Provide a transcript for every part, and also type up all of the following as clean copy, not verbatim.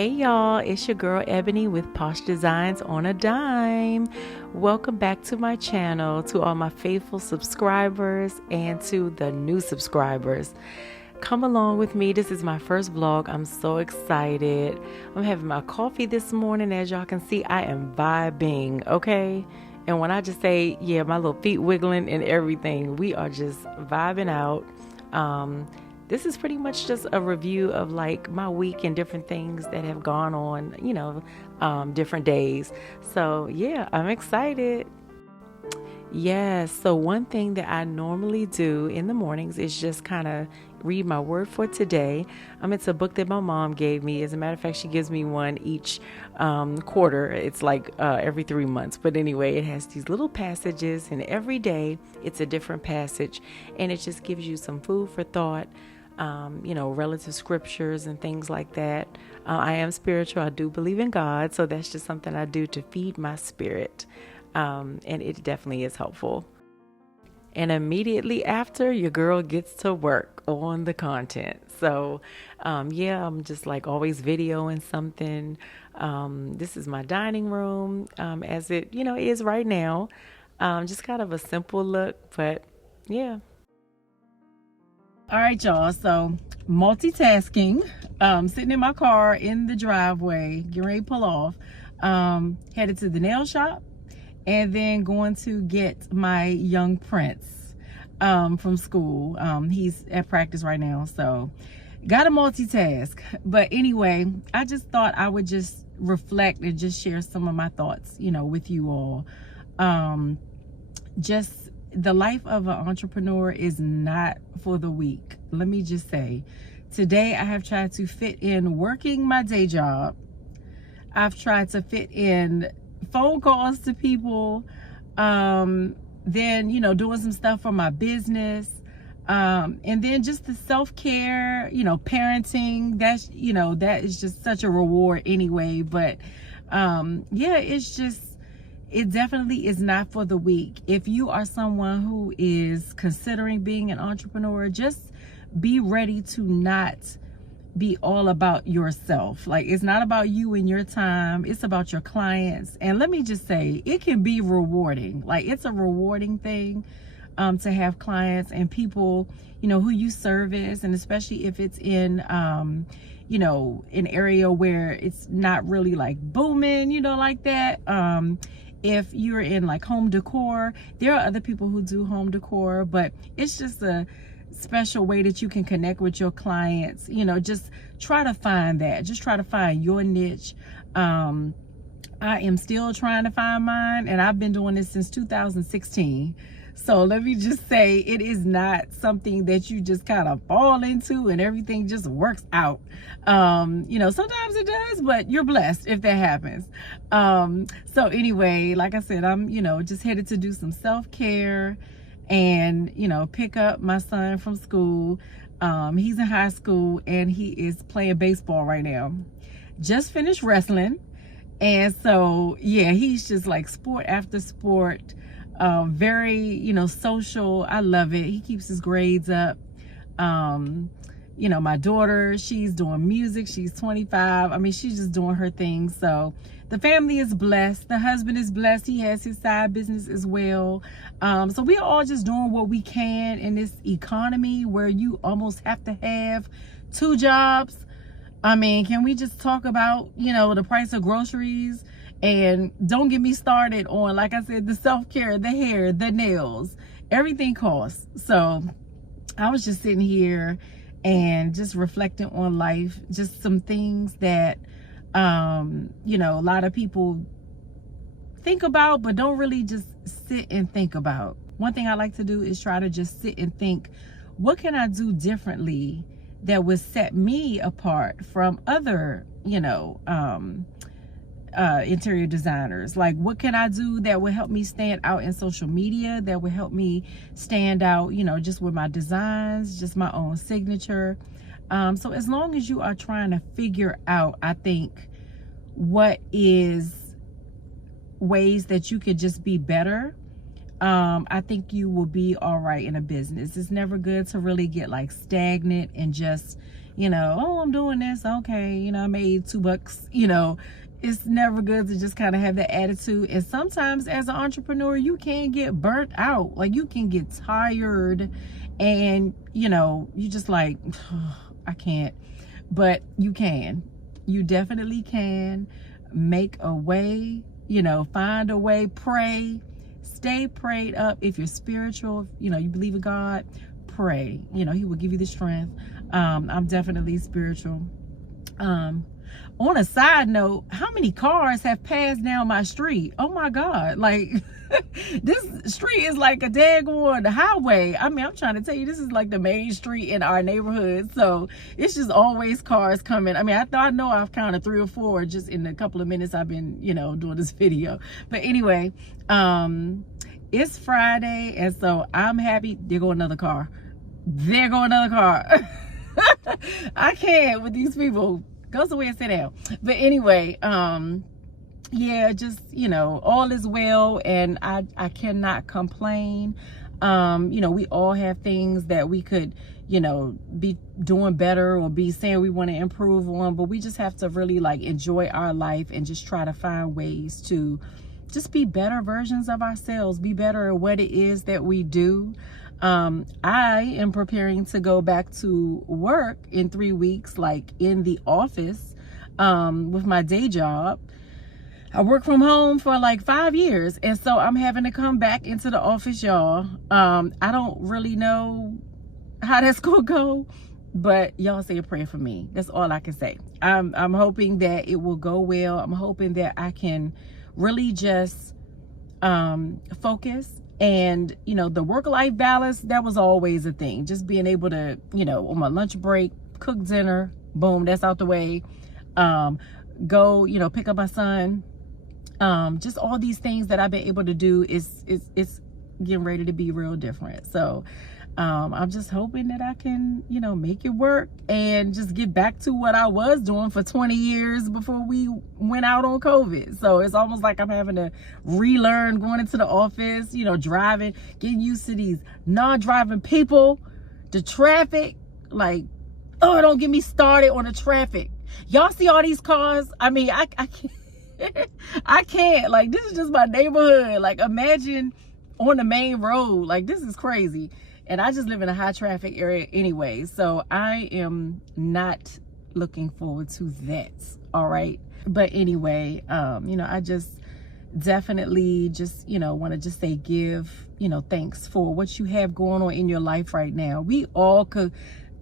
Hey y'all, it's your girl Ebony with Posh Designs on a Dime. Welcome back to my channel, to all my faithful subscribers and to the new subscribers. Come along with me. This is my first vlog. I'm so excited. I'm having my coffee this morning. As y'all can see, I am vibing, okay? And when I just say, yeah, my little feet wiggling and everything, we are just vibing out. This is pretty much just a review of like my week and different things that have gone on, different days. So yeah, I'm excited. Yes, so one thing that I normally do in the mornings is just kind of read my word for today. It's a book that my mom gave me. As a matter of fact, she gives me one each quarter. It's like every 3 months. But anyway, it has these little passages, and every day it's a different passage, and it just gives you some food for thought. Relative scriptures and things like that. I am spiritual. I do believe in God. So that's just something I do to feed my spirit. And it definitely is helpful. And immediately after, your girl gets to work on the content. So, I'm just like always videoing something. This is my dining room, as it, is right now. Just kind of a simple look, but yeah. All right, y'all. So multitasking, sitting in my car in the driveway, getting ready to pull off, headed to the nail shop, and then going to get my young prince from school. He's at practice right now, so gotta multitask. But anyway, I just thought I would just reflect and just share some of my thoughts, with you all. Just the life of an entrepreneur is not for the weak. Let me just say, today I have tried to fit in working my day job. I've tried to fit in phone calls to people, then, doing some stuff for my business, and then just the self-care, parenting. That is just such a reward anyway. But it definitely is not for the weak. If you are someone who is considering being an entrepreneur, just be ready to not be all about yourself. Like, it's not about you and your time. It's about your clients. And let me just say, it can be rewarding. Like, it's a rewarding thing to have clients and people, who you service. And especially if it's in, an area where it's not really like booming, like that. If you're in like home decor, there are other people who do home decor, but it's just a special way that you can connect with your clients. Just try to find that. Just try to find your niche. I am still trying to find mine, and I've been doing this since 2016. So let me just say, it is not something that you just kind of fall into and everything just works out. Sometimes it does, but you're blessed if that happens. So anyway, like I said, I'm, just headed to do some self-care and, pick up my son from school. He's in high school and he is playing baseball right now. Just finished wrestling. And so, yeah, he's just like sport after sport. Very, social. I love it. He keeps his grades up. My daughter, she's doing music. She's 25. I mean, she's just doing her thing. So the family is blessed. The husband is blessed. He has his side business as well. So we're all just doing what we can in this economy where you almost have to have 2 jobs. I mean, can we just talk about, the price of groceries? And don't get me started on, like I said, the self-care, the hair, the nails, everything costs. So I was just sitting here and just reflecting on life, just some things that, a lot of people think about, but don't really just sit and think about. One thing I like to do is try to just sit and think, what can I do differently that would set me apart from other, interior designers? Like, what can I do that will help me stand out in social media, that will help me stand out, just with my designs, just my own signature. So as long as you are trying to figure out, I think, what is ways that you could just be better, I think you will be all right in a business. It's never good to really get like stagnant and just, oh, I'm doing this. Okay. I made $2. It's never good to just kind of have that attitude. And sometimes as an entrepreneur, you can get burnt out. Like you can get tired and, you just like, oh, I can't, but you can. You definitely can make a way, find a way, pray. Stay prayed up. If you're spiritual, you believe in God, pray. He will give you the strength. I'm definitely spiritual. On a side note, how many cars have passed down my street? Oh my God. Like this street is like a daggone highway. I mean, I'm trying to tell you, this is like the main street in our neighborhood. So it's just always cars coming. I mean, I know I've counted 3 or 4 just in a couple of minutes I've been, doing this video. But anyway, it's Friday. And so I'm happy. There go another car. There go another car. I can't with these people. Go somewhere and sit down. But anyway, yeah, just, all is well, and I cannot complain. We all have things that we could, be doing better or be saying we want to improve on, but we just have to really like enjoy our life and just try to find ways to just be better versions of ourselves, be better at what it is that we do. I am preparing to go back to work in 3 weeks, like in the office, with my day job. I worked from home for like 5 years. And so I'm having to come back into the office, y'all. I don't really know how that's going to go, but y'all say a prayer for me. That's all I can say. I'm hoping that it will go well. I'm hoping that I can really just, focus. And, the work-life balance, that was always a thing. Just being able to, on my lunch break, cook dinner, boom, that's out the way. Go, pick up my son. Just all these things that I've been able to do is getting ready to be real different. So I'm just hoping that I can, make it work and just get back to what I was doing for 20 years before we went out on COVID. So it's almost like I'm having to relearn going into the office, driving, getting used to these non-driving people, the traffic. Like, oh, don't get me started on the traffic. Y'all see all these cars? I mean, I can't. I can't. Like, this is just my neighborhood. Like, imagine on the main road. Like, this is crazy. And I just live in a high traffic area anyway. So I am not looking forward to that. All right. But anyway, I just definitely just, want to just say give, thanks for what you have going on in your life right now. We all could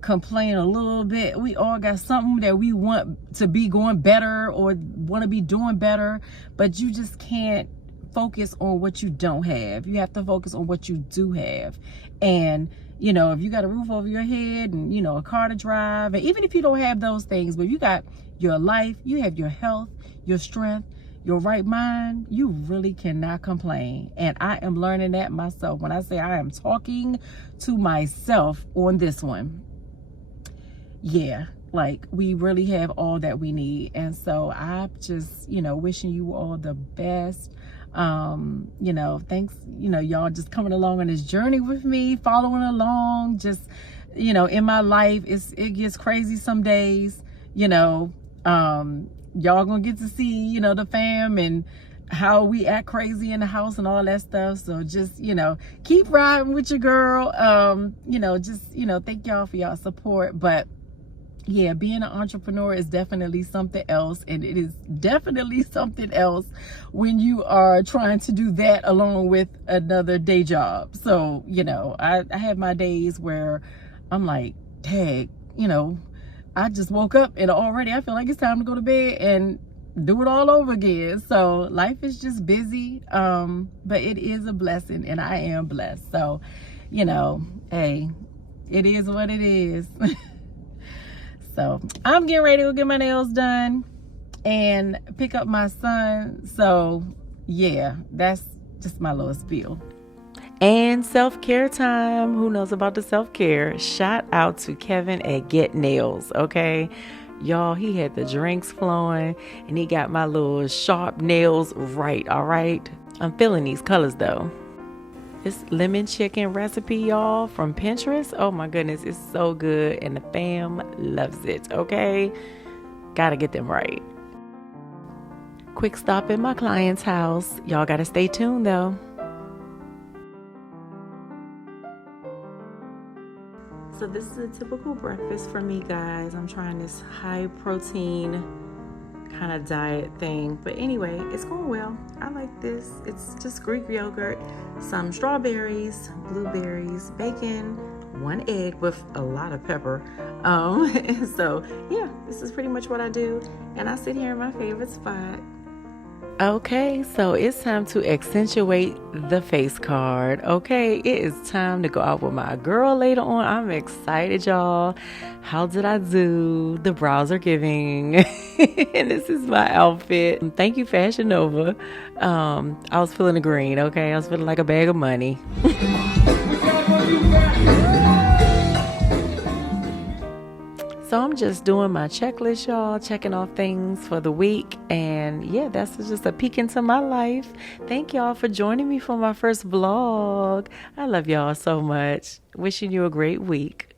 complain a little bit. We all got something that we want to be going better or want to be doing better, but you just can't focus on what you don't have. You have to focus on what you do have. And if you got a roof over your head and a car to drive, and even if you don't have those things, but you got your life, you have your health, your strength, your right mind, you really cannot complain. And I am learning that myself. When I say I am talking to myself on this one, yeah, like we really have all that we need. And so I'm just, wishing you all the best. Thanks, y'all just coming along on this journey with me, following along, just, in my life, it gets crazy some days, y'all gonna get to see, the fam and how we act crazy in the house and all that stuff. So just, keep riding with your girl. Thank y'all for y'all support. But yeah, being an entrepreneur is definitely something else, and it is definitely something else when you are trying to do that along with another day job. So, I have my days where I'm like, dang, I just woke up and already I feel like it's time to go to bed and do it all over again. So life is just busy, but it is a blessing, and I am blessed. So, hey, it is what it is. So I'm getting ready to go get my nails done and pick up my son. So yeah, that's just my little spiel. And self-care time. Who knows about the self-care? Shout out to Kevin at Get Nails, okay? Y'all, he had the drinks flowing and he got my little sharp nails right, all right? I'm feeling these colors though. This lemon chicken recipe, y'all, from Pinterest. Oh my goodness, it's so good and the fam loves it, okay? Gotta get them right. Quick stop in my client's house. Y'all gotta stay tuned though. So this is a typical breakfast for me, guys. I'm trying this high protein kind of diet thing, but anyway, it's going well. I like this. It's just Greek yogurt, some strawberries, blueberries, bacon, 1 egg with a lot of pepper. So yeah, this is pretty much what I do, and I sit here in my favorite spot. Okay, so it's time to accentuate the face card. Okay, it is time to go out with my girl later on. I'm excited, y'all. How did I do? The brows are giving. And this is my outfit. Thank you, Fashion Nova. I was feeling the green, okay? I was feeling like a bag of money. So I'm just doing my checklist, y'all, checking off things for the week. And yeah, that's just a peek into my life. Thank y'all for joining me for my first vlog. I love y'all so much. Wishing you a great week.